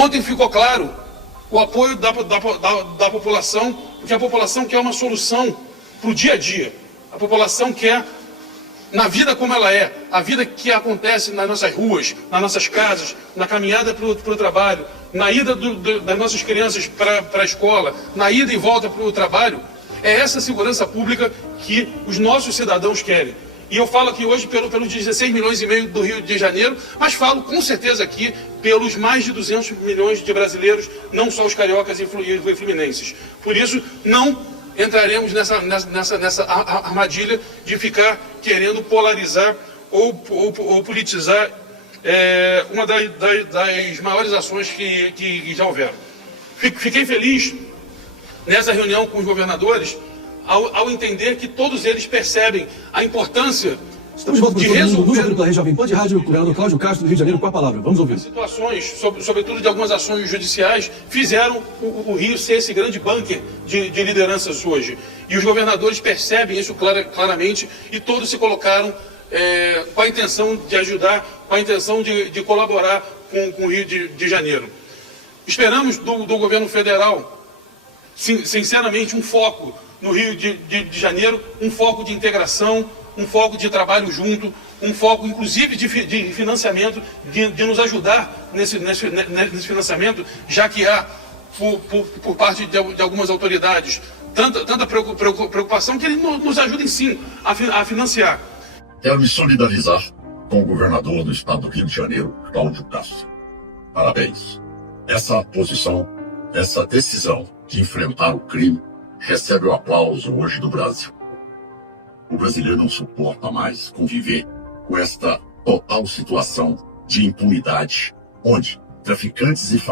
Ontem ficou claro o apoio da população, porque a população quer uma solução para o dia a dia. A população quer, na vida como ela é, a vida que acontece nas nossas ruas, nas nossas casas, na caminhada para o trabalho, na ida das nossas crianças para a escola, na ida e volta para o trabalho, é essa segurança pública que os nossos cidadãos querem. E eu falo aqui hoje pelos 16 milhões e meio do Rio de Janeiro, mas falo com certeza aqui pelos mais de 200 milhões de brasileiros, não só os cariocas e fluminenses. Por isso, não entraremos nessa armadilha de ficar querendo polarizar ou politizar uma das maiores ações que já houveram. Fiquei feliz nessa reunião com os governadores ao entender que todos eles percebem a importância Estamos de volta com o Luz pela Jovem Pan de Rádio, o governador Cláudio Castro do Rio de Janeiro com a palavra. Vamos ouvir. Situações, sobretudo de algumas ações judiciais, fizeram o Rio ser esse grande bunker de lideranças hoje. E os governadores percebem isso claramente e todos se colocaram com a intenção de ajudar, com a intenção de colaborar com o Rio de Janeiro. Esperamos do governo federal, sinceramente, um foco no Rio de Janeiro, um foco de integração, um foco de trabalho junto, um foco inclusive de financiamento, de nos ajudar nesse financiamento, já que há, por parte de algumas autoridades, tanta preocupação que eles nos ajudem sim a financiar. Quero me solidarizar com o governador do estado do Rio de Janeiro, Cláudio Castro. Parabéns. Essa posição, essa decisão de enfrentar o crime recebe o aplauso hoje do Brasil. O brasileiro não suporta mais conviver com esta total situação de impunidade, onde traficantes e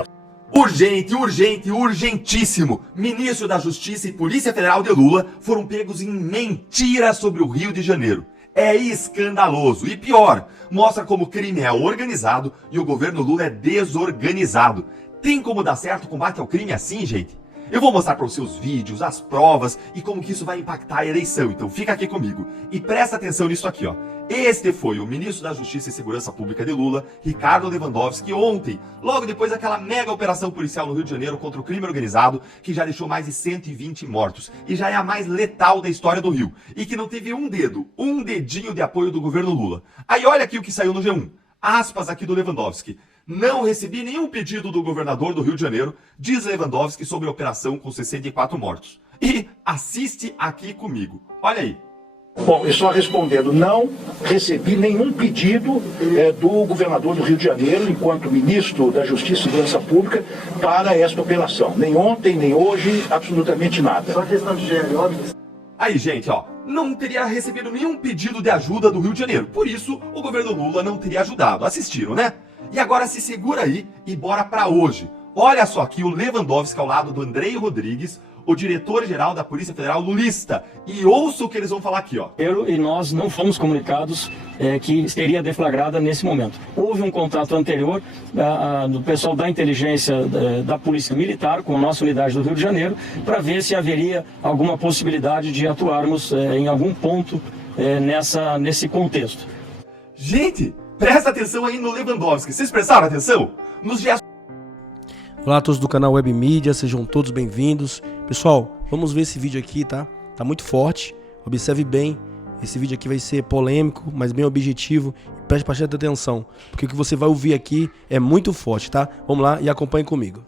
Urgentíssimo! Ministro da Justiça e Polícia Federal de Lula foram pegos em mentiras sobre o Rio de Janeiro. É escandaloso e pior, mostra como o crime é organizado e o governo Lula é desorganizado. Tem como dar certo o combate ao crime assim, gente? Eu vou mostrar para os seus vídeos, as provas e como que isso vai impactar a eleição. Então fica aqui comigo e presta atenção nisso aqui, ó. Este foi o ministro da Justiça e Segurança Pública de Lula, Ricardo Lewandowski, ontem, logo depois daquela mega operação policial no Rio de Janeiro contra o crime organizado, que já deixou mais de 120 mortos e já é a mais letal da história do Rio e que não teve um dedinho de apoio do governo Lula. Aí olha aqui o que saiu no G1. Aspas aqui do Lewandowski. Não recebi nenhum pedido do governador do Rio de Janeiro, diz Lewandowski sobre a operação com 64 mortos. E assiste aqui comigo. Olha aí. Bom, e só respondendo, não recebi nenhum pedido do governador do Rio de Janeiro, enquanto ministro da Justiça e Segurança Pública, para esta operação. Nem ontem, nem hoje, absolutamente nada. Só questão de gênero, óbvio. Aí, gente, ó, não teria recebido nenhum pedido de ajuda do Rio de Janeiro. Por isso, o governo Lula não teria ajudado. Assistiram, né? E agora se segura aí e bora pra hoje. Olha só aqui o Lewandowski ao lado do Andrei Rodrigues, o diretor-geral da Polícia Federal lulista. E ouça o que eles vão falar aqui, ó. E nós não fomos comunicados que seria deflagrada nesse momento. Houve um contato anterior do pessoal da inteligência da Polícia Militar com a nossa unidade do Rio de Janeiro para ver se haveria alguma possibilidade de atuarmos em algum ponto nesse contexto. Gente, presta atenção aí no Lewandowski. Vocês prestaram atenção? Nos gestos. Olá a todos do canal Web Mídia, sejam todos bem-vindos. Pessoal, vamos ver esse vídeo aqui, tá? Tá muito forte, observe bem. Esse vídeo aqui vai ser polêmico, mas bem objetivo. Preste bastante atenção, porque o que você vai ouvir aqui é muito forte, tá? Vamos lá e acompanhe comigo.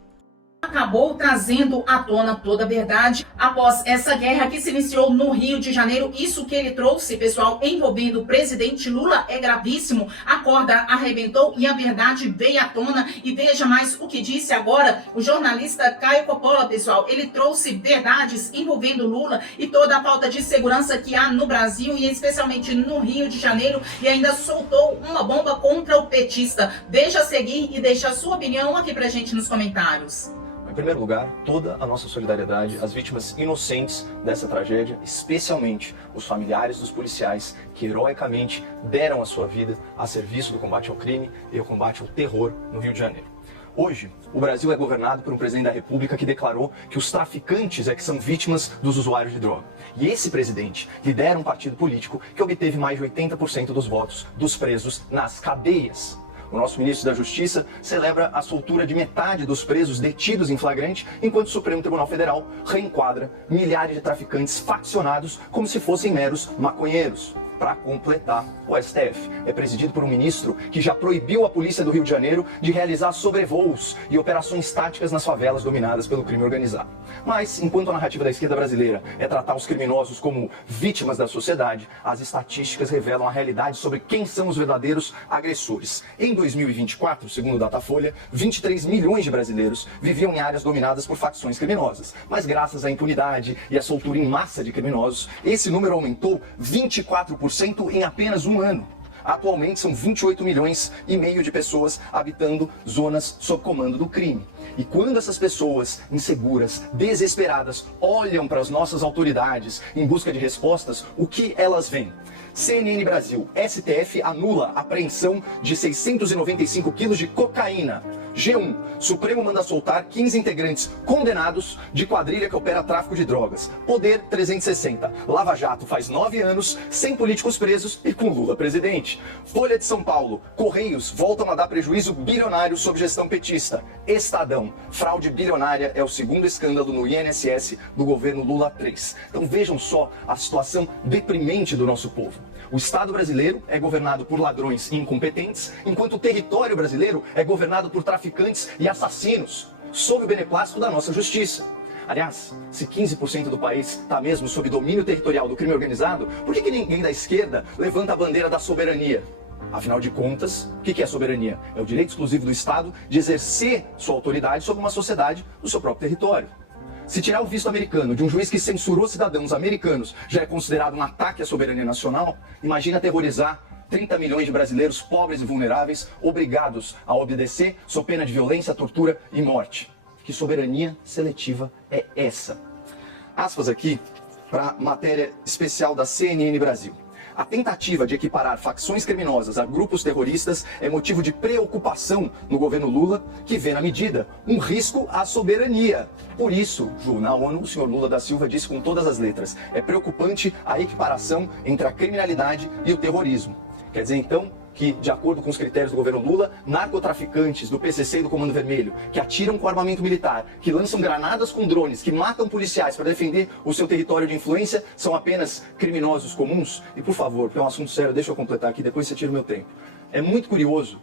Acabou trazendo à tona toda a verdade após essa guerra que se iniciou no Rio de Janeiro. Isso que ele trouxe, pessoal, envolvendo o presidente Lula é gravíssimo. A corda arrebentou e a verdade veio à tona. E veja mais o que disse agora o jornalista Caio Coppola, pessoal. Ele trouxe verdades envolvendo Lula e toda a falta de segurança que há no Brasil e especialmente no Rio de Janeiro. E ainda soltou uma bomba contra o petista. Deixa seguir e deixa a sua opinião aqui pra gente nos comentários. Em primeiro lugar, toda a nossa solidariedade às vítimas inocentes dessa tragédia, especialmente os familiares dos policiais que heroicamente deram a sua vida a serviço do combate ao crime e ao combate ao terror no Rio de Janeiro. Hoje, o Brasil é governado por um presidente da República que declarou que os traficantes que são vítimas dos usuários de droga. E esse presidente lidera um partido político que obteve mais de 80% dos votos dos presos nas cadeias. O nosso ministro da Justiça celebra a soltura de metade dos presos detidos em flagrante, enquanto o Supremo Tribunal Federal reenquadra milhares de traficantes faccionados como se fossem meros maconheiros. Para completar, o STF é presidido por um ministro que já proibiu a polícia do Rio de Janeiro de realizar sobrevoos e operações táticas nas favelas dominadas pelo crime organizado. Mas, enquanto a narrativa da esquerda brasileira é tratar os criminosos como vítimas da sociedade, as estatísticas revelam a realidade sobre quem são os verdadeiros agressores. Em 2024, segundo o Datafolha, 23 milhões de brasileiros viviam em áreas dominadas por facções criminosas. Mas graças à impunidade e à soltura em massa de criminosos, esse número aumentou 24% em apenas um ano. Atualmente são 28 milhões e meio de pessoas habitando zonas sob comando do crime. E quando essas pessoas inseguras, desesperadas, olham para as nossas autoridades em busca de respostas, o que elas veem? CNN Brasil, STF anula a apreensão de 695 quilos de cocaína. G1, Supremo manda soltar 15 integrantes condenados de quadrilha que opera tráfico de drogas. Poder 360, Lava Jato faz 9 anos, sem políticos presos e com Lula presidente. Folha de São Paulo, Correios voltam a dar prejuízo bilionário sob gestão petista. Estadão, fraude bilionária é o segundo escândalo no INSS do governo Lula 3. Então vejam só a situação deprimente do nosso povo. O Estado brasileiro é governado por ladrões e incompetentes, enquanto o território brasileiro é governado por traficantes e assassinos, sob o beneplácito da nossa justiça. Aliás, se 15% do país está mesmo sob domínio territorial do crime organizado, por que ninguém da esquerda levanta a bandeira da soberania? Afinal de contas, o que é soberania? É o direito exclusivo do Estado de exercer sua autoridade sobre uma sociedade no seu próprio território. Se tirar o visto americano de um juiz que censurou cidadãos americanos já é considerado um ataque à soberania nacional, imagina aterrorizar 30 milhões de brasileiros pobres e vulneráveis obrigados a obedecer sob pena de violência, tortura e morte. Que soberania seletiva é essa? Aspas aqui para matéria especial da CNN Brasil. A tentativa de equiparar facções criminosas a grupos terroristas é motivo de preocupação no governo Lula, que vê na medida um risco à soberania. Por isso, na ONU, o senhor Lula da Silva disse com todas as letras, é preocupante a equiparação entre a criminalidade e o terrorismo. Quer dizer, então, que, de acordo com os critérios do governo Lula, narcotraficantes do PCC e do Comando Vermelho, que atiram com armamento militar, que lançam granadas com drones, que matam policiais para defender o seu território de influência, são apenas criminosos comuns? E, por favor, porque é um assunto sério, deixa eu completar aqui, depois você tira o meu tempo. É muito curioso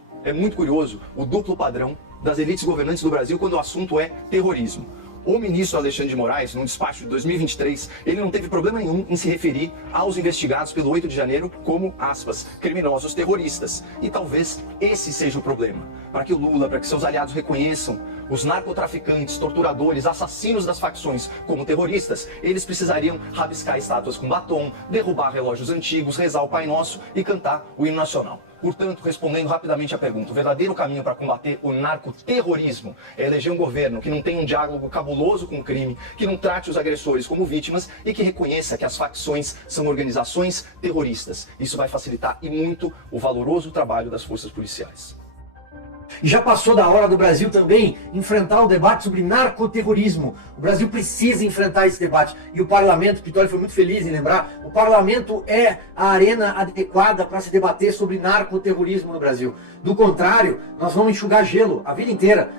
o duplo padrão das elites governantes do Brasil quando o assunto é terrorismo. O ministro Alexandre de Moraes, num despacho de 2023, ele não teve problema nenhum em se referir aos investigados pelo 8 de janeiro como, aspas, criminosos terroristas. E talvez esse seja o problema. Para que o Lula, para que seus aliados reconheçam os narcotraficantes, torturadores, assassinos das facções como terroristas, eles precisariam rabiscar estátuas com batom, derrubar relógios antigos, rezar o Pai Nosso e cantar o hino nacional. Portanto, respondendo rapidamente à pergunta, o verdadeiro caminho para combater o narcoterrorismo é eleger um governo que não tenha um diálogo cabuloso com o crime, que não trate os agressores como vítimas e que reconheça que as facções são organizações terroristas. Isso vai facilitar e muito o valoroso trabalho das forças policiais. Já passou da hora do Brasil também enfrentar o debate sobre narcoterrorismo. O Brasil precisa enfrentar esse debate. E o parlamento, o Pittoli foi muito feliz em lembrar, o parlamento é a arena adequada para se debater sobre narcoterrorismo no Brasil. Do contrário, nós vamos enxugar gelo a vida inteira.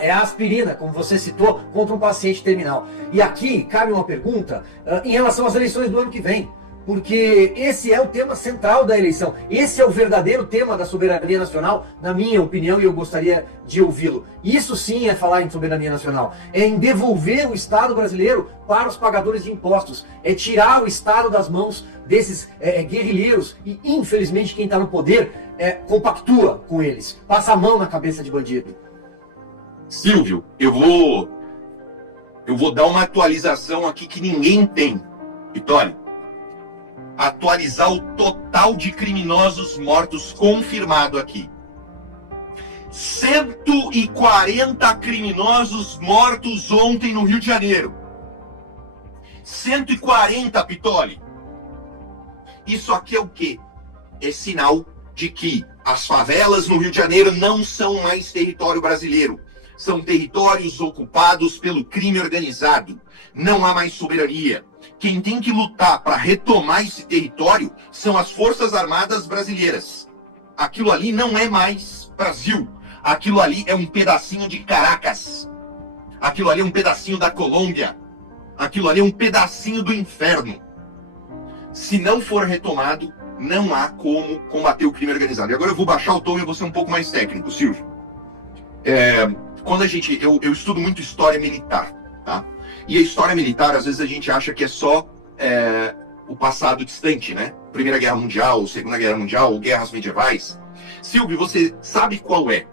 É a aspirina, como você citou, contra um paciente terminal. E aqui cabe uma pergunta em relação às eleições do ano que vem. Porque esse é o tema central da eleição. Esse é o verdadeiro tema da soberania nacional, na minha opinião, e eu gostaria de ouvi-lo. Isso sim é falar em soberania nacional. É em devolver o Estado brasileiro para os pagadores de impostos. É tirar o Estado das mãos desses guerrilheiros. E, infelizmente, quem está no poder compactua com eles. Passa a mão na cabeça de bandido. Silvio, eu vou dar uma atualização aqui que ninguém tem. Pittoli, atualizar o total de criminosos mortos confirmado aqui. 140 criminosos mortos ontem no Rio de Janeiro. 140, Pittoli. Isso aqui é o quê? É sinal de que as favelas no Rio de Janeiro não são mais território brasileiro. São territórios ocupados pelo crime organizado. Não há mais soberania. Quem tem que lutar para retomar esse território são as Forças Armadas brasileiras. aquilo ali não é mais Brasil. Aquilo ali é um pedacinho de Caracas. Aquilo ali é um pedacinho da Colômbia. Aquilo ali é um pedacinho do inferno. Se não for retomado, não há como combater o crime organizado. E agora eu vou baixar o tom e eu vou ser um pouco mais técnico, Silvio. Eu estudo muito história militar, tá? E a história militar, às vezes a gente acha que é só o passado distante, né? Primeira Guerra Mundial, Segunda Guerra Mundial, ou guerras medievais. Silvio, você sabe qual é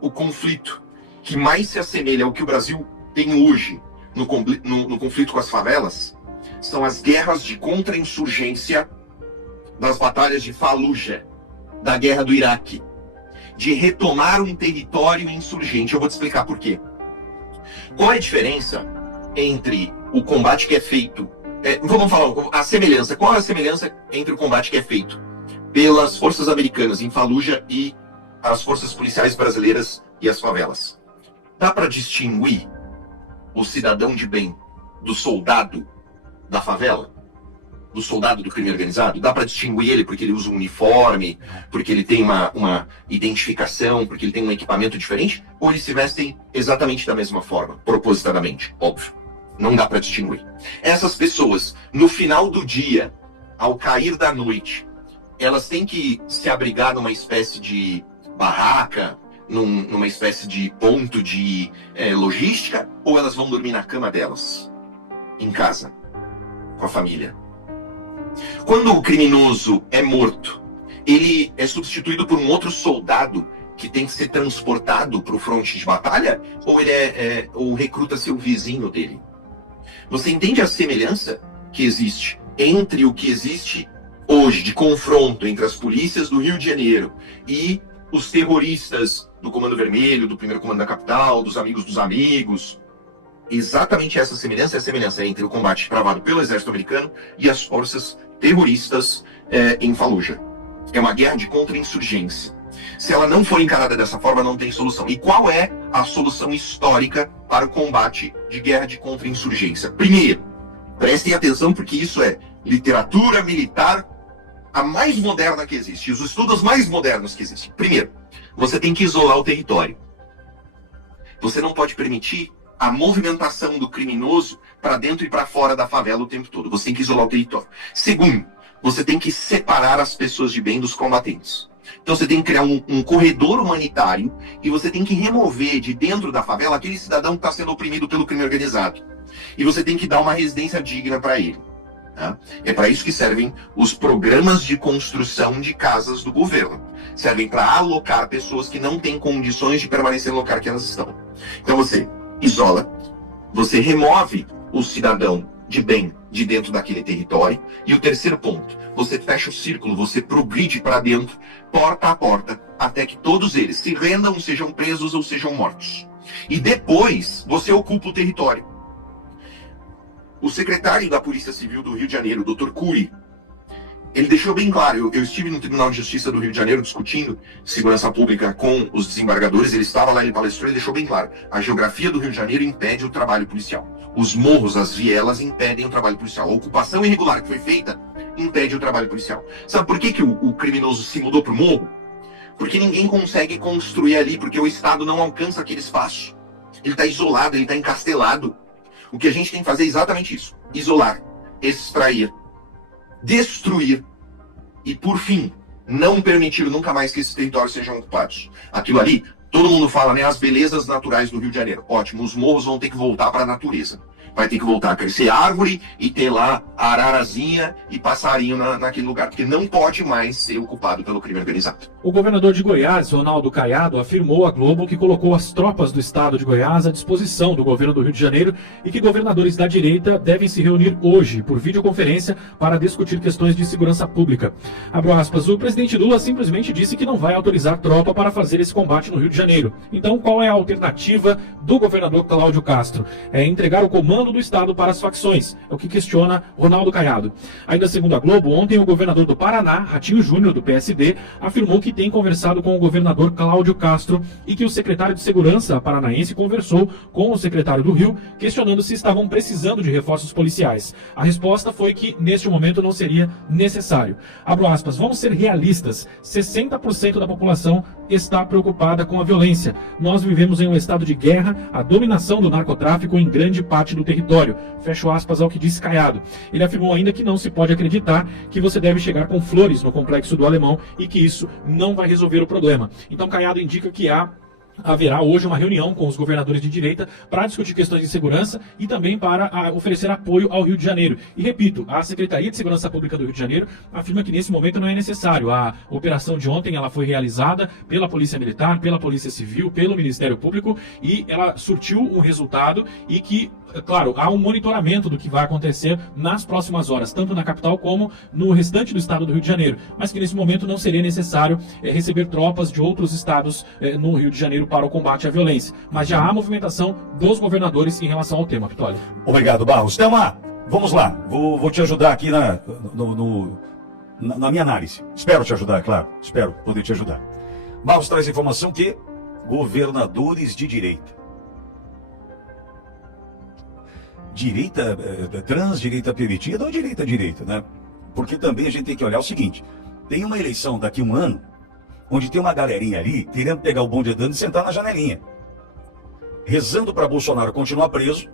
o conflito que mais se assemelha ao que o Brasil tem hoje no conflito com as favelas? São as guerras de contra-insurgência das batalhas de Fallujah, da guerra do Iraque, de retomar um território insurgente. Eu vou te explicar por quê. Qual é a diferença entre o combate que é feito... vamos falar a semelhança. Qual é a semelhança entre o combate que é feito pelas forças americanas em Fallujah e as forças policiais brasileiras e as favelas? Dá para distinguir o cidadão de bem do soldado da favela? Do soldado do crime organizado? Dá para distinguir ele porque ele usa um uniforme, porque ele tem uma identificação, porque ele tem um equipamento diferente? Ou eles se vestem exatamente da mesma forma, propositadamente? Óbvio. Não dá para distinguir. Essas pessoas, no final do dia, ao cair da noite, elas têm que se abrigar numa espécie de barraca, numa espécie de ponto de logística, ou elas vão dormir na cama delas, em casa, com a família? Quando o criminoso é morto, ele é substituído por um outro soldado que tem que ser transportado para o fronte de batalha, ou ele ou recruta-se o vizinho dele? Você entende a semelhança que existe entre o que existe hoje de confronto entre as polícias do Rio de Janeiro e os terroristas do Comando Vermelho, do Primeiro Comando da Capital, dos Amigos dos Amigos? Exatamente essa semelhança é a semelhança entre o combate travado pelo exército americano e as forças terroristas em Fallujah. É uma guerra de contra-insurgência. Se ela não for encarada dessa forma, não tem solução. E qual é a solução histórica para o combate de guerra de contra-insurgência? Primeiro, prestem atenção porque isso é literatura militar a mais moderna que existe, os estudos mais modernos que existem. Primeiro, você tem que isolar o território. Você não pode permitir a movimentação do criminoso para dentro e para fora da favela o tempo todo. Você tem que isolar o território. Segundo, você tem que separar as pessoas de bem dos combatentes. Então você tem que criar um corredor humanitário e você tem que remover de dentro da favela aquele cidadão que está sendo oprimido pelo crime organizado. E você tem que dar uma residência digna para ele. Tá? É para isso que servem os programas de construção de casas do governo. Servem para alocar pessoas que não têm condições de permanecer no lugar que elas estão. Então você isola, você remove o cidadão de bem de dentro daquele território. E o terceiro ponto, você fecha o círculo, você progride para dentro, porta a porta, até que todos eles se rendam, sejam presos ou sejam mortos. E depois você ocupa o território. O secretário da Polícia Civil do Rio de Janeiro, Dr. Cury, ele deixou bem claro, eu estive no Tribunal de Justiça do Rio de Janeiro discutindo segurança pública com os desembargadores, ele estava lá, ele palestrou, ele deixou bem claro, a geografia do Rio de Janeiro impede o trabalho policial. Os morros, as vielas impedem o trabalho policial. A ocupação irregular que foi feita impede o trabalho policial. Sabe por que o criminoso se mudou para o morro? Porque ninguém consegue construir ali, porque o Estado não alcança aquele espaço. Ele está isolado, ele está encastelado. O que a gente tem que fazer é exatamente isso. Isolar, extrair, destruir e, por fim, não permitir nunca mais que esses territórios sejam ocupados. Aquilo ali, todo mundo fala, né, as belezas naturais do Rio de Janeiro. Ótimo, os morros vão ter que voltar para a natureza. Vai ter que voltar a crescer árvore e ter lá a ararazinha e passarinho naquele lugar, porque não pode mais ser ocupado pelo crime organizado. O governador de Goiás, Ronaldo Caiado, afirmou à Globo que colocou as tropas do estado de Goiás à disposição do governo do Rio de Janeiro e que governadores da direita devem se reunir hoje por videoconferência para discutir questões de segurança pública. Abro aspas, o presidente Lula simplesmente disse que não vai autorizar tropa para fazer esse combate no Rio de Janeiro. Então, qual é a alternativa do governador Cláudio Castro? É entregar o comando comando do Estado para as facções, é o que questiona Ronaldo Caiado. Ainda segundo a Globo, ontem o governador do Paraná, Ratinho Júnior, do PSD, afirmou que tem conversado com o governador Cláudio Castro e que o secretário de Segurança paranaense conversou com o secretário do Rio, questionando se estavam precisando de reforços policiais. A resposta foi que, neste momento, não seria necessário. Abro aspas, vamos ser realistas, 60% da população está preocupada com a violência. Nós vivemos em um estado de guerra, a dominação do narcotráfico em grande parte do território. Fecho aspas ao que disse Caiado. Ele afirmou ainda que não se pode acreditar que você deve chegar com flores no Complexo do Alemão e que isso não vai resolver o problema. Então Caiado indica que haverá hoje uma reunião com os governadores de direita para discutir questões de segurança e também para oferecer apoio ao Rio de Janeiro. E repito, a Secretaria de Segurança Pública do Rio de Janeiro afirma que nesse momento não é necessário. A operação de ontem ela foi realizada pela Polícia Militar, pela Polícia Civil, pelo Ministério Público e ela surtiu um resultado e que, claro, há um monitoramento do que vai acontecer nas próximas horas, tanto na capital como no restante do estado do Rio de Janeiro, mas que nesse momento não seria necessário receber tropas de outros estados no Rio de Janeiro para o combate à violência. Mas já há movimentação dos governadores em relação ao tema, Pitoli. Obrigado, Barros. Thelma, vamos lá. Vou te ajudar aqui na minha análise. Espero te ajudar, claro. Espero poder te ajudar. Barros traz informação que governadores de direita. Direita trans, direita permitida ou direita, né? Porque também a gente tem que olhar o seguinte. Tem uma eleição daqui a um ano onde tem uma galerinha ali querendo pegar o bonde andando e sentar na janelinha. Rezando para Bolsonaro continuar preso.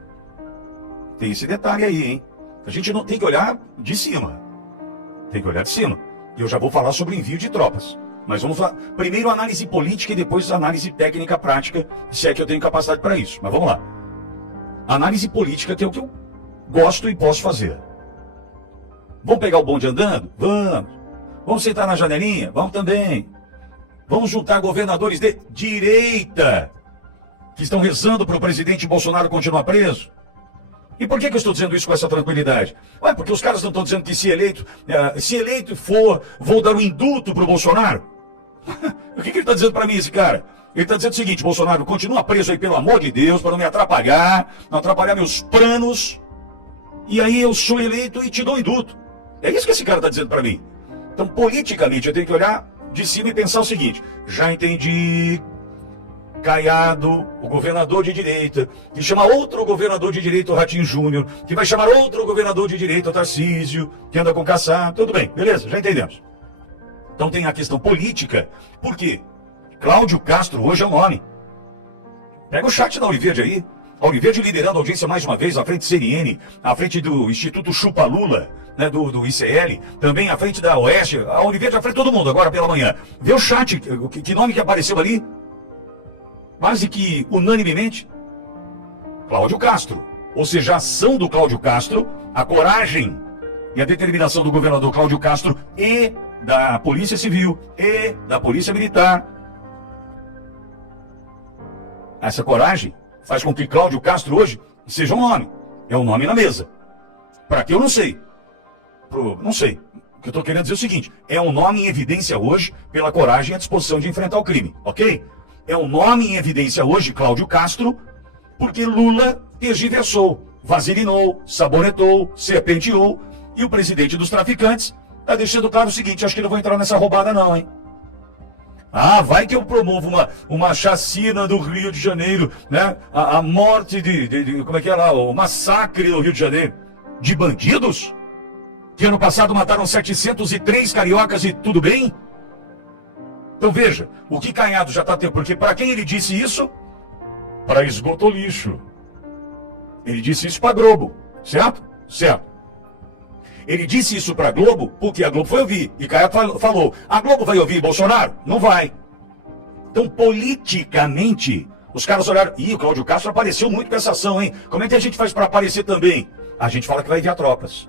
Tem esse detalhe aí, hein? A gente não tem que olhar de cima. Tem que olhar de cima. E eu já vou falar sobre o envio de tropas. Mas vamos falar primeiro análise política e depois análise técnica prática, se é que eu tenho capacidade para isso. Mas vamos lá. Análise política, que é o que eu gosto e posso fazer. Vamos pegar o bonde andando? Vamos. Vamos sentar na janelinha? Vamos também. Vamos juntar governadores de direita que estão rezando para o presidente Bolsonaro continuar preso. E por que eu estou dizendo isso com essa tranquilidade? Ué, porque os caras não estão dizendo que se eleito for, vou dar um indulto para o Bolsonaro? O que ele está dizendo para mim, esse cara? Ele está dizendo o seguinte, Bolsonaro, continua preso aí, pelo amor de Deus, para não me atrapalhar, não atrapalhar meus planos, e aí eu sou eleito e te dou indulto. É isso que esse cara está dizendo para mim. Então, politicamente, eu tenho que olhar de cima e pensar o seguinte, já entendi, Caiado, o governador de direita, que chama outro governador de direita, o Ratinho Júnior, que vai chamar outro governador de direita, o Tarcísio, que anda com Kassab, tudo bem, beleza, já entendemos. Então tem a questão política, por quê? Cláudio Castro hoje é o nome. Pega o chat da Auriverde aí. A Auriverde liderando a audiência mais uma vez, à frente do CNN, à frente do Instituto Chupa Lula, né, do ICL, também à frente da Oeste, a Auriverde à frente de todo mundo, agora pela manhã. Vê o chat, que nome que apareceu ali? Quase que unanimemente, Cláudio Castro. Ou seja, a ação do Cláudio Castro, a coragem e a determinação do governador Cláudio Castro e da Polícia Civil e da Polícia Militar. Essa coragem faz com que Cláudio Castro hoje seja um nome. É um nome na mesa. Para que eu não sei. Não sei. O que eu estou querendo dizer é o seguinte. É um nome em evidência hoje pela coragem e a disposição de enfrentar o crime. Ok? É um nome em evidência hoje, Cláudio Castro, porque Lula tergiversou, vasilinou, sabonetou, serpenteou. E o presidente dos traficantes está deixando claro o seguinte. Acho que não vou entrar nessa roubada não, hein? Ah, vai que eu promovo uma chacina do Rio de Janeiro, né? A morte como é que é lá? O massacre do Rio de Janeiro. De bandidos? Que ano passado mataram 703 cariocas e tudo bem? Então veja, o que Caiado já está tendo... Porque para quem ele disse isso? Para Esgoto Lixo. Ele disse isso para Globo, certo? Certo. Ele disse isso para a Globo porque a Globo foi ouvir. E Caiado falou, a Globo vai ouvir Bolsonaro? Não vai. Então, politicamente, os caras olharam, ih, o Cláudio Castro apareceu muito com essa ação, hein? Como é que a gente faz para aparecer também? A gente fala que vai enviar tropas.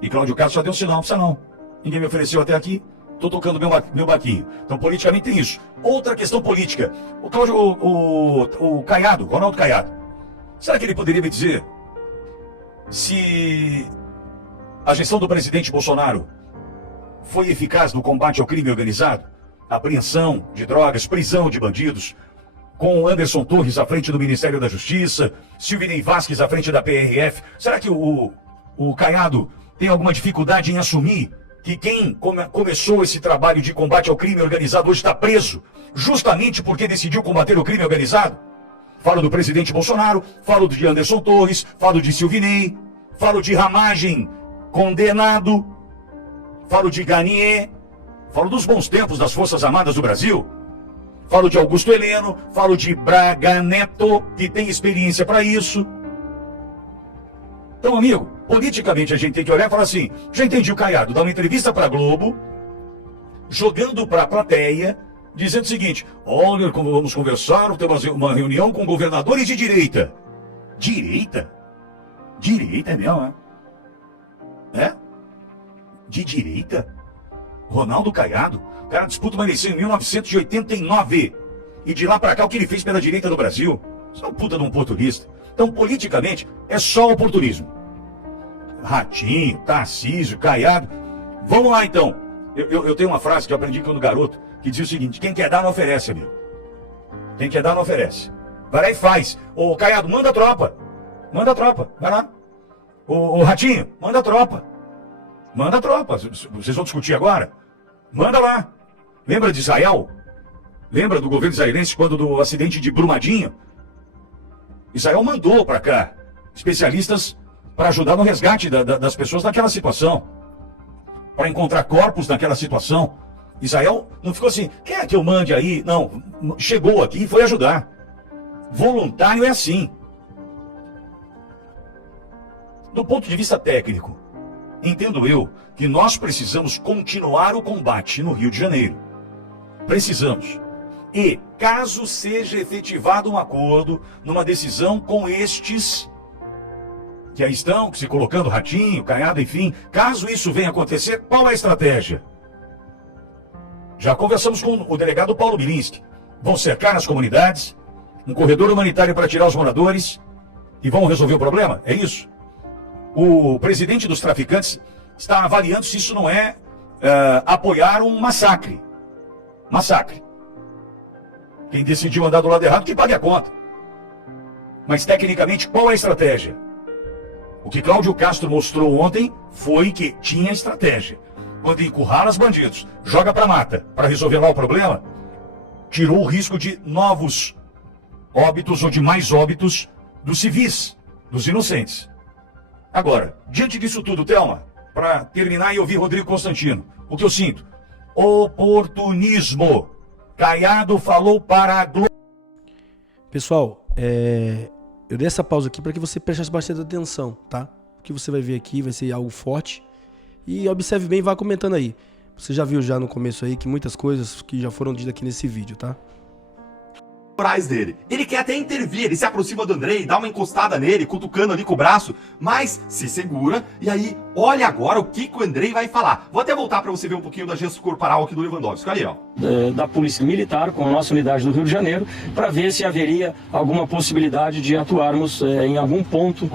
E Cláudio Castro só deu um sinal, não precisa não. Ninguém me ofereceu até aqui, estou tocando meu baquinho. Então, politicamente tem isso. Outra questão política. O Caiado, Ronaldo Caiado, será que ele poderia me dizer se a gestão do presidente Bolsonaro foi eficaz no combate ao crime organizado? Apreensão de drogas, prisão de bandidos, com Anderson Torres à frente do Ministério da Justiça, Silvinei Vasquez à frente da PRF. Será que o Caiado tem alguma dificuldade em assumir que quem começou esse trabalho de combate ao crime organizado hoje está preso, justamente porque decidiu combater o crime organizado? Falo do presidente Bolsonaro, falo de Anderson Torres, falo de Silvinei, falo de Ramagem, condenado, falo de Garnier, falo dos bons tempos das Forças Armadas do Brasil, falo de Augusto Heleno, falo de Braga Neto, que tem experiência para isso. Então, amigo, politicamente a gente tem que olhar e falar assim, já entendi o Caiado, dá uma entrevista para a Globo, jogando para a plateia, dizendo o seguinte, olha, como vamos conversar, temos uma reunião com governadores de direita. Direita? Direita é mesmo, é? É? De direita? Ronaldo Caiado, o cara disputa uma eleição em 1989. E de lá pra cá, o que ele fez pela direita no Brasil? Isso é um puta de um oportunista. Então, politicamente, é só oportunismo. Ratinho, Tarcísio, Caiado. Vamos lá, então. Eu tenho uma frase que eu aprendi quando garoto, que diz o seguinte, quem quer dar não oferece, amigo. Quem quer dar não oferece. Vai lá e faz. Ô, Caiado, manda a tropa. Manda a tropa, vai lá. Ô, Ratinho, manda a tropa. Manda a tropa. Vocês vão discutir agora? Manda lá. Lembra de Israel? Lembra do governo israelense quando do acidente de Brumadinho? Israel mandou para cá especialistas para ajudar no resgate das pessoas naquela situação. Para encontrar corpos naquela situação. Israel não ficou assim, quer que eu mande aí? Não, chegou aqui e foi ajudar. Voluntário é assim. Do ponto de vista técnico, entendo eu que nós precisamos continuar o combate no Rio de Janeiro. Precisamos. E, caso seja efetivado um acordo, numa decisão com estes que aí estão, se colocando Ratinho, Caiado, enfim, caso isso venha acontecer, qual é a estratégia? Já conversamos com o delegado Paulo Bilinski. Vão cercar as comunidades, um corredor humanitário para tirar os moradores e vão resolver o problema? É isso? O presidente dos traficantes está avaliando se isso não é apoiar um massacre. Massacre. Quem decidiu andar do lado errado, que pague a conta. Mas, tecnicamente, qual é a estratégia? O que Cláudio Castro mostrou ontem foi que tinha estratégia. Quando encurrala os bandidos, joga pra mata para resolver lá o problema, tirou o risco de novos óbitos ou de mais óbitos dos civis, dos inocentes. Agora, diante disso tudo, Thelma, para terminar e ouvir Rodrigo Constantino, o que eu sinto? Oportunismo. Caiado falou para a Globo. Pessoal, eu dei essa pausa aqui para que você preste bastante atenção, tá? O que você vai ver aqui vai ser algo forte. E observe bem e vá comentando aí. Você já viu já no começo aí que muitas coisas que já foram ditas aqui nesse vídeo, tá? Dele. Ele quer até intervir, ele se aproxima do Andrei, dá uma encostada nele, cutucando ali com o braço, mas se segura, e aí, olha agora o que o Andrei vai falar. Vou até voltar para você ver um pouquinho da gesto corporal aqui do Lewandowski, olha aí, ó. Da Polícia Militar, com a nossa unidade do Rio de Janeiro, para ver se haveria alguma possibilidade de atuarmos em algum ponto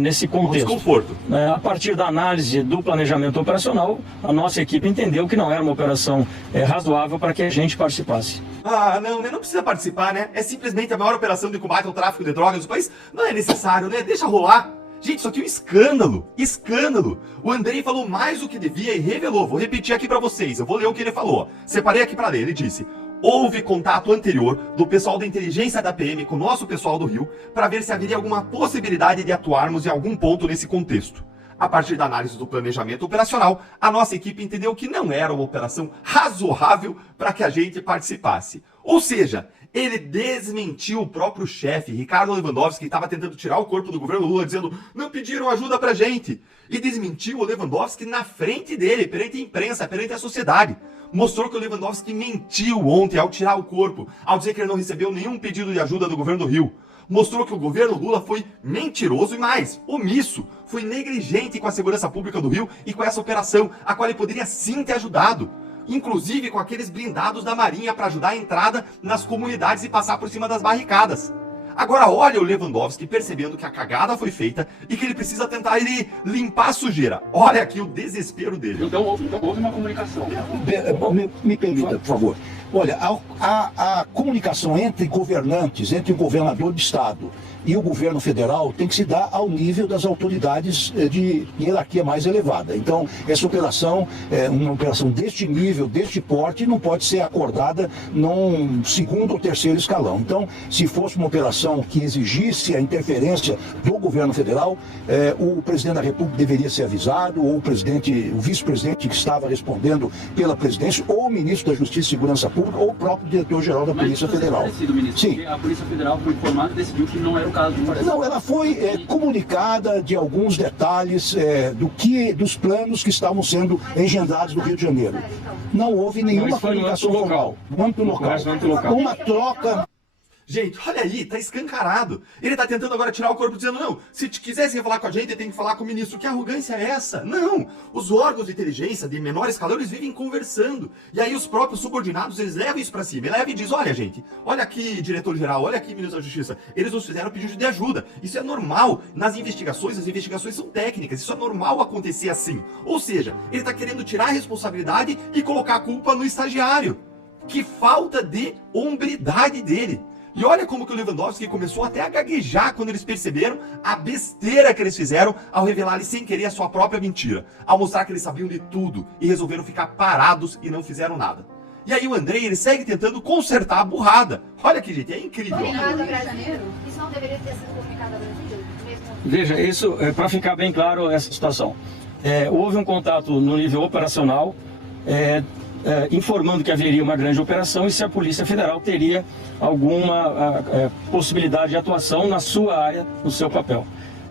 nesse contexto. Desconforto. A partir da análise do planejamento operacional, a nossa equipe entendeu que não era uma operação razoável para que a gente participasse. Ah, não precisa participar, né? É simplesmente a maior operação de combate ao tráfico de drogas do país. Não é necessário, né? Deixa rolar. Gente, isso aqui é um escândalo. Escândalo. O Andrei falou mais do que devia e revelou. Vou repetir aqui pra vocês. Eu vou ler o que ele falou. Separei aqui pra ler. Ele disse: houve contato anterior do pessoal da inteligência da PM com o nosso pessoal do Rio para ver se haveria alguma possibilidade de atuarmos em algum ponto nesse contexto. A partir da análise do planejamento operacional, a nossa equipe entendeu que não era uma operação razoável para que a gente participasse. Ou seja, ele desmentiu o próprio chefe, Ricardo Lewandowski, que estava tentando tirar o corpo do governo Lula, dizendo não pediram ajuda pra gente. E desmentiu o Lewandowski na frente dele, perante a imprensa, perante a sociedade. Mostrou que o Lewandowski mentiu ontem ao tirar o corpo, ao dizer que ele não recebeu nenhum pedido de ajuda do governo do Rio. Mostrou que o governo Lula foi mentiroso e mais, omisso, foi negligente com a segurança pública do Rio e com essa operação, a qual ele poderia sim ter ajudado. Inclusive com aqueles blindados da Marinha para ajudar a entrada nas comunidades e passar por cima das barricadas. Agora olha o Lewandowski percebendo que a cagada foi feita e que ele precisa tentar limpar a sujeira. Olha aqui o desespero dele. Então houve uma comunicação. Me permita, por favor. Olha, a comunicação entre governantes, entre o governador de estado e o governo federal tem que se dar ao nível das autoridades de hierarquia mais elevada. Então, essa operação, uma operação deste nível, deste porte, não pode ser acordada num segundo ou terceiro escalão. Então, se fosse uma operação que exigisse a interferência do governo federal, o presidente da República deveria ser avisado, ou o vice-presidente que estava respondendo pela presidência, ou o ministro da Justiça e Segurança Pública, ou o próprio diretor-geral da Polícia Federal. Sim. A Polícia Federal foi informada e decidiu que não era o caso. Não, ela foi comunicada de alguns detalhes dos planos que estavam sendo engendrados no Rio de Janeiro. Não houve nenhuma comunicação formal. No âmbito local. Uma troca. Gente, olha aí, tá escancarado. Ele tá tentando agora tirar o corpo dizendo, não, se quisessem falar com a gente, tem que falar com o ministro. Que arrogância é essa? Não! Os órgãos de inteligência de menor escalão, eles vivem conversando. E aí os próprios subordinados, eles levam isso pra cima. Ele leva e diz, olha gente, olha aqui diretor-geral, olha aqui ministro da Justiça. Eles nos fizeram pedido de ajuda. Isso é normal. Nas investigações, as investigações são técnicas. Isso é normal acontecer assim. Ou seja, ele tá querendo tirar a responsabilidade e colocar a culpa no estagiário. Que falta de hombridade dele. E olha como que o Lewandowski começou até a gaguejar quando eles perceberam a besteira que eles fizeram ao revelar sem querer a sua própria mentira. Ao mostrar que eles sabiam de tudo e resolveram ficar parados e não fizeram nada. E aí o Andrei, ele segue tentando consertar a burrada. Olha que gente, é incrível. Isso não deveria ter sido comunicado ao Brasil? Veja, isso, para ficar bem claro essa situação. Houve um contato no nível operacional, informando que haveria uma grande operação e se a Polícia Federal teria alguma possibilidade de atuação na sua área, no seu papel.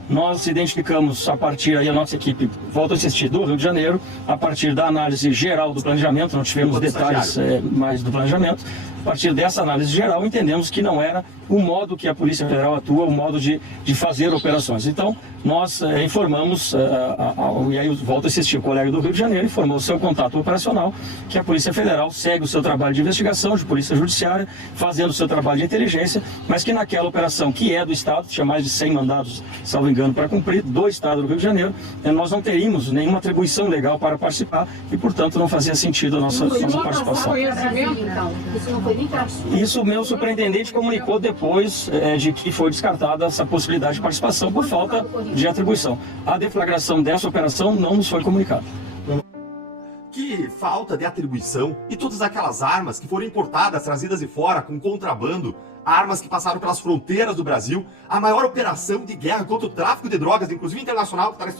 Nós identificamos a partir, aí a nossa equipe, volta a assistir, do Rio de Janeiro, a partir da análise geral do planejamento, não tivemos detalhes mais do planejamento, a partir dessa análise geral entendemos que não era o modo que a Polícia Federal atua, o modo de fazer operações. Então, nós informamos, e aí volto a assistir, o colega do Rio de Janeiro informou o seu contato operacional, que a Polícia Federal segue o seu trabalho de investigação, de polícia judiciária, fazendo o seu trabalho de inteligência, mas que naquela operação que é do Estado, tinha mais de 100 mandados, salvo engano, para cumprir, do Estado do Rio de Janeiro, nós não teríamos nenhuma atribuição legal para participar e, portanto, não fazia sentido a nossa participação. Isso o meu superintendente comunicou depois de que foi descartada essa possibilidade de participação por falta de atribuição. A deflagração dessa operação não nos foi comunicada. Que falta de atribuição e todas aquelas armas que foram importadas, trazidas de fora com contrabando, armas que passaram pelas fronteiras do Brasil, a maior operação de guerra contra o tráfico de drogas, inclusive internacional, que traz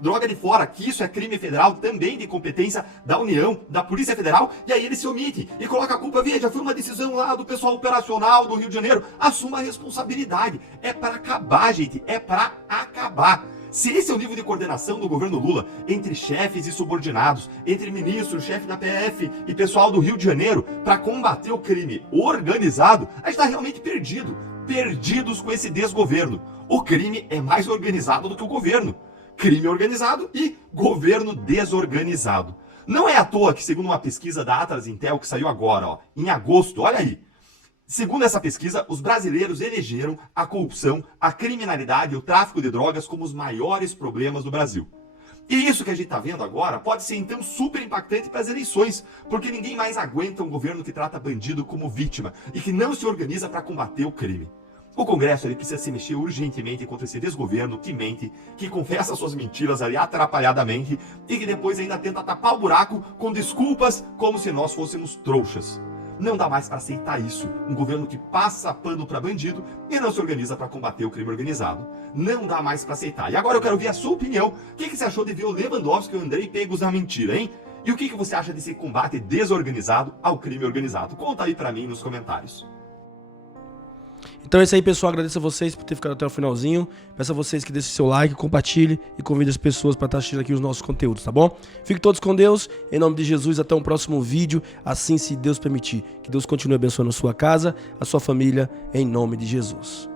droga de fora, que isso é crime federal, também de competência da União, da Polícia Federal, e aí ele se omite e coloca a culpa, veja, foi uma decisão lá do pessoal operacional do Rio de Janeiro, assuma a responsabilidade. É para acabar, gente, é para acabar. Se esse é o nível de coordenação do governo Lula entre chefes e subordinados, entre ministro, chefe da PF e pessoal do Rio de Janeiro para combater o crime organizado, a gente está realmente perdidos com esse desgoverno. O crime é mais organizado do que o governo. Crime organizado e governo desorganizado. Não é à toa que, segundo uma pesquisa da Atlas Intel que saiu agora, em agosto, olha aí, segundo essa pesquisa, os brasileiros elegeram a corrupção, a criminalidade e o tráfico de drogas como os maiores problemas do Brasil. E isso que a gente está vendo agora pode ser então super impactante para as eleições, porque ninguém mais aguenta um governo que trata bandido como vítima e que não se organiza para combater o crime. O Congresso ele precisa se mexer urgentemente contra esse desgoverno que mente, que confessa suas mentiras ali atrapalhadamente e que depois ainda tenta tapar o buraco com desculpas como se nós fôssemos trouxas. Não dá mais para aceitar isso. Um governo que passa pano para bandido e não se organiza para combater o crime organizado. Não dá mais para aceitar. E agora eu quero ouvir a sua opinião. O que você achou de ver o Lewandowski e o Andrei pegos na mentira, hein? E o que você acha desse combate desorganizado ao crime organizado? Conta aí para mim nos comentários. Então é isso aí, pessoal. Agradeço a vocês por ter ficado até o finalzinho. Peço a vocês que deixem seu like, compartilhe e convide as pessoas para estar assistindo aqui os nossos conteúdos, tá bom? Fiquem todos com Deus. Em nome de Jesus, até um próximo vídeo. Assim, se Deus permitir. Que Deus continue abençoando a sua casa, a sua família, em nome de Jesus.